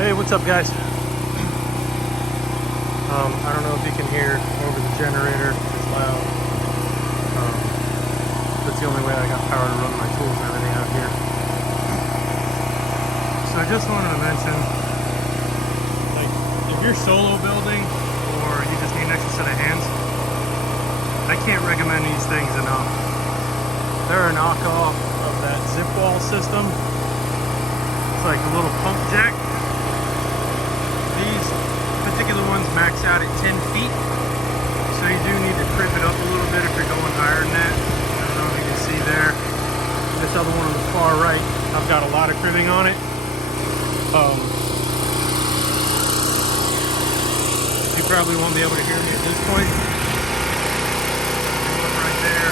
Hey, what's up, guys? I don't know if you can hear over the generator. It's loud. That's the only way I got power to run my tools and everything out here. So I just wanted to mention, like, if you're solo building or you just need an extra set of hands, I can't recommend these things enough. They're a knockoff of that zip wall system. It's like a little pump jack. These particular ones max out at 10 feet, so you do need to crib it up a little bit if you're going higher than that. I don't know if you can see there. This other one on the far right, I've got a lot of cribbing on it. You probably won't be able to hear me at this point. Look right there.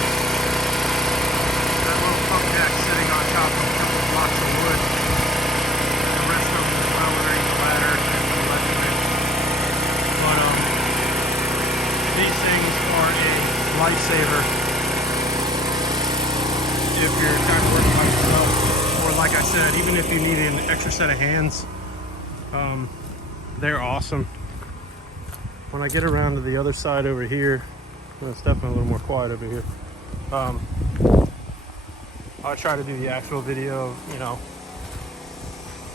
That little pump jack sitting on top of a couple blocks of wood. The rest of them is well underneath the ladder and the electric. But these things are a lifesaver if you're kind of working by yourself, or like I said, even if you need an extra set of hands. They're awesome. When I get around to the other side over here, well, it's definitely a little more quiet over here. I'll try to do the actual video, you know.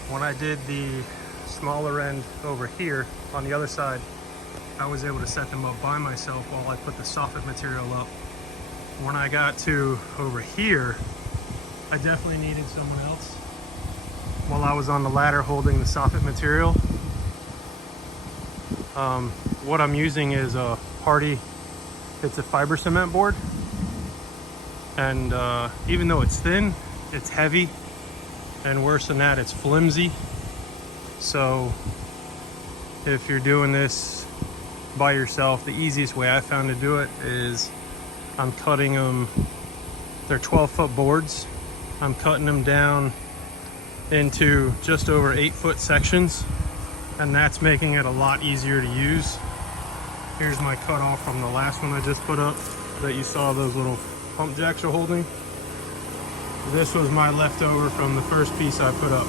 When I did the smaller end over here on the other side, I was able to set them up by myself while I put the soffit material up. When I got to over here, I definitely needed someone else while I was on the ladder holding the soffit material. What I'm using is a Hardy, it's a fiber cement board, and even though it's thin, it's heavy, and worse than that, it's flimsy. So if you're doing this by yourself, the easiest way I found to do it is I'm cutting them, they're 12-foot boards. I'm cutting them down into just over 8-foot sections, and that's making it a lot easier to use. Here's my cut off from the last one I just put up that you saw those little pump jacks are holding. This was my leftover from the first piece I put up.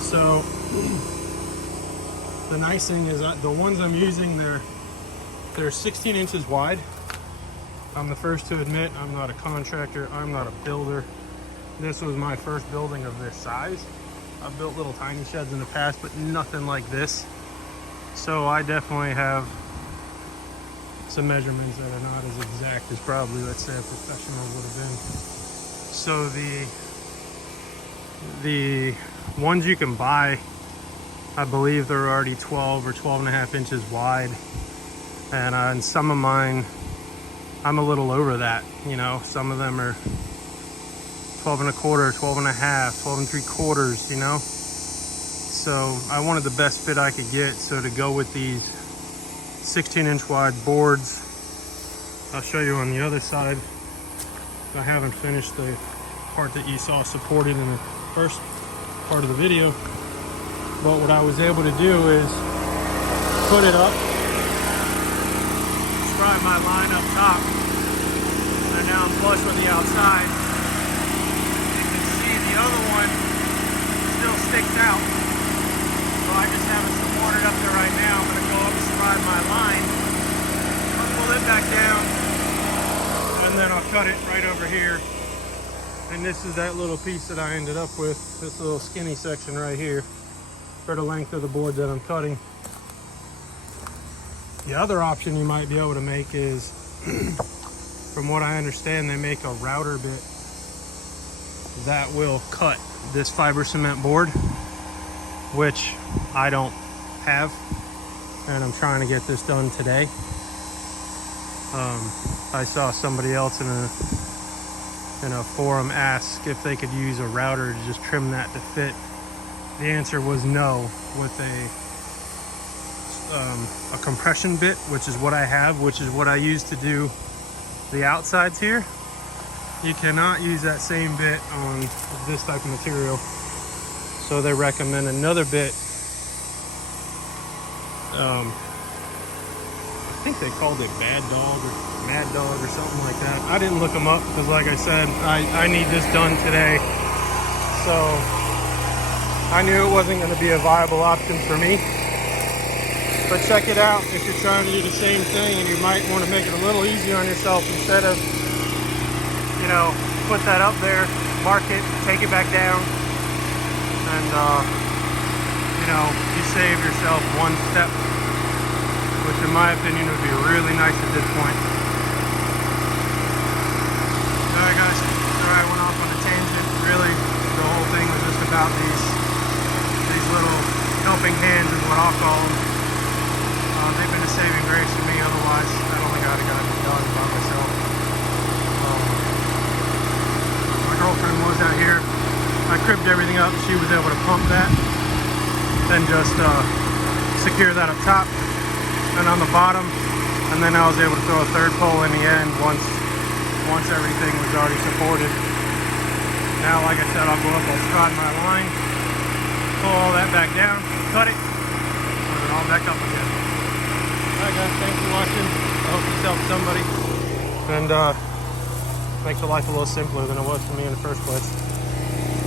So the nice thing is the ones I'm using, they're 16 inches wide. I'm the first to admit I'm not a contractor, I'm not a builder. This was my first building of this size. I've built little tiny sheds in the past, but nothing like this. So I definitely have some measurements that are not as exact as probably, let's say, a professional would have been. So the ones you can buy, I believe they're already 12 or 12 and a half inches wide. And on some of mine, I'm a little over that, you know. Some of them are 12 and a quarter, 12 and a half, 12 and 3/4, you know. So I wanted the best fit I could get. So to go with these 16-inch wide boards, I'll show you on the other side. I haven't finished the part that you saw supported in the first part of the video. But what I was able to do is put it up, scribe my line up top, and now I'm flush with the outside. You can see the other one still sticks out. So I just have it supported up there right now. I'm going to go up and scribe my line, I'll pull it back down, and then I'll cut it right over here. And this is that little piece that I ended up with, this little skinny section right here for the length of the board that I'm cutting. The other option you might be able to make is, from what I understand, they make a router bit that will cut this fiber cement board, which I don't have, and I'm trying to get this done today. I saw somebody else in a forum ask if they could use a router to just trim that to fit. The answer was no, with a compression bit, which is what I have, which is what I use to do the outsides here. You cannot use that same bit on this type of material. So they recommend another bit. I think they called it Bad Dog or Mad Dog or something like that. I didn't look them up because, like I said, I need this done today. So I knew it wasn't going to be a viable option for me. But check it out if you're trying to do the same thing, and you might want to make it a little easier on yourself. Instead of, you know, put that up there, mark it, take it back down, and you know, you save yourself one step, which in my opinion would be really nice at this point. Alright guys, sorry I went off on a tangent. Really, the whole thing was just about these little helping hands is what I'll call them. They've been a saving grace to me, otherwise I don't think I'd have gotten it done by myself. My girlfriend was out here. I cribbed everything up. She was able to pump that, then just secure that up top and on the bottom, and then I was able to throw a third pole in the end once everything was already supported. Now, like I said, I'll go up, I'll stride my line, pull all that back down, cut it, put it all back up again. Alright guys, thanks for watching. I hope this helped somebody, and makes the life a little simpler than it was for me in the first place.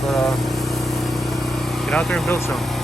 But get out there and build something.